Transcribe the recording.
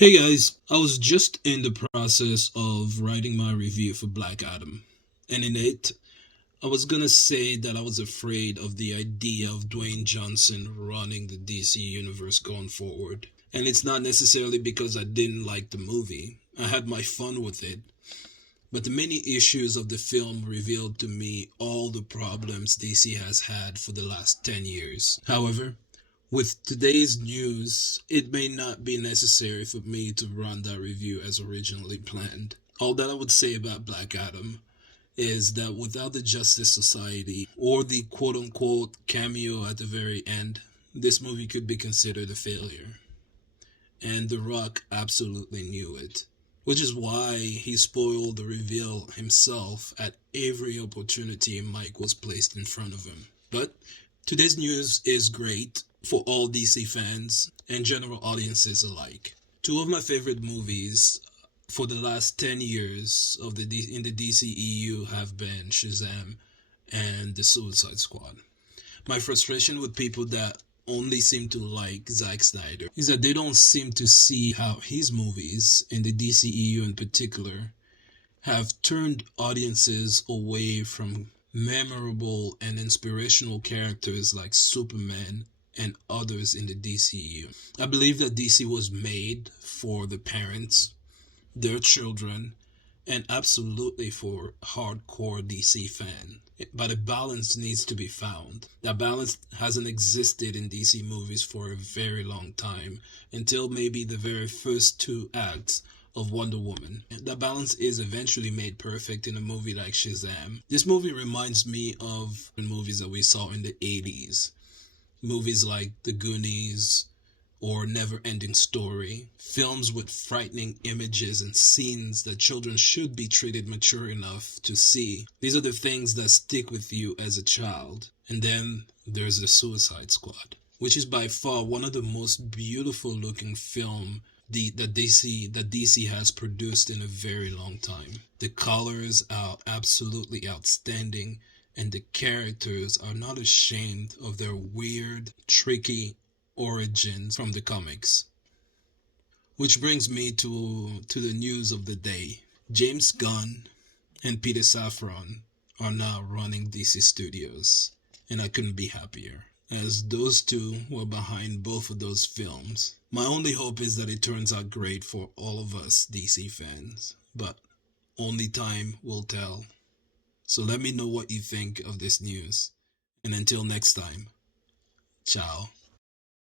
Hey guys, I was just in the process of writing my review for Black Adam, and in it, I was gonna say that I was afraid of the idea of Dwayne Johnson running the DC universe going forward. And it's not necessarily because I didn't like the movie, I had my fun with it, but the many issues of the film revealed to me all the problems DC has had for the last 10 years. However, with today's news, it may not be necessary for me to run that review as originally planned. All that I would say about Black Adam is that without the Justice Society or the quote unquote cameo at the very end, this movie could be considered a failure. And The Rock absolutely knew it. Which is why he spoiled the reveal himself at every opportunity Mike was placed in front of him. But today's news is great for all DC fans and general audiences alike. Two of my favorite movies for the last 10 years in the DCEU have been Shazam and The Suicide Squad. My frustration with people that only seem to like Zack Snyder is that they don't seem to see how his movies, in the DCEU in particular, have turned audiences away from memorable and inspirational characters like Superman and others in the DCEU. I believe that DC was made for the parents, their children, and absolutely for hardcore DC fan. But a balance needs to be found. That balance hasn't existed in DC movies for a very long time, until maybe the very first two acts of Wonder Woman. That balance is eventually made perfect in a movie like Shazam. This movie reminds me of movies that we saw in the 80s. Movies like The Goonies, or Never Ending Story, films with frightening images and scenes that children should be treated mature enough to see. These are the things that stick with you as a child. And then there's The Suicide Squad, which is by far one of the most beautiful looking that DC has produced in a very long time. The colors are absolutely outstanding, and the characters are not ashamed of their weird, tricky origins from the comics. Which brings me to the news of the day. James Gunn and Peter Safran are now running DC Studios, and I couldn't be happier, as those two were behind both of those films. My only hope is that it turns out great for all of us DC fans, but only time will tell. So let me know what you think of this news, and until next time, ciao.